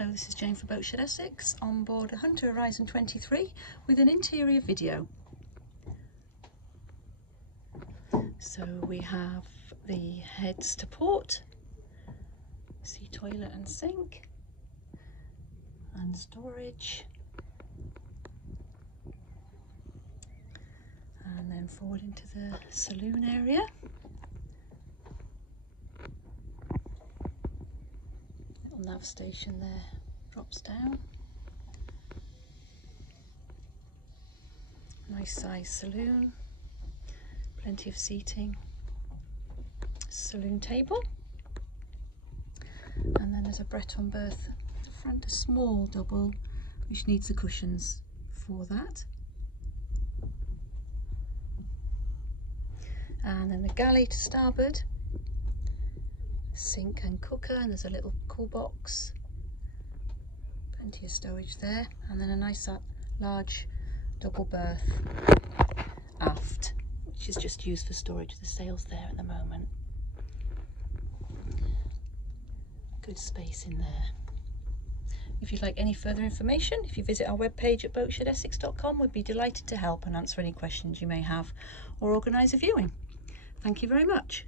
Hello, this is Jane for Boatshed Essex on board a Hunter Horizon 23 with an interior video. So we have the heads to port, sea toilet and sink, and storage, and then forward into the saloon area. Nav station there drops down. Nice size saloon, plenty of seating, saloon table, and then there's a Breton berth at the front, a small double which needs the cushions for that, and then the galley to starboard, sink and cooker, and there's a little cool box, plenty of stowage there, and then a nice large double berth aft, which is just used for storage. The sails there at the moment. Good space in there. If you'd like any further information, if you visit our webpage at boatshedessex.com, we'd be delighted to help and answer any questions you may have or organise a viewing. Thank you very much.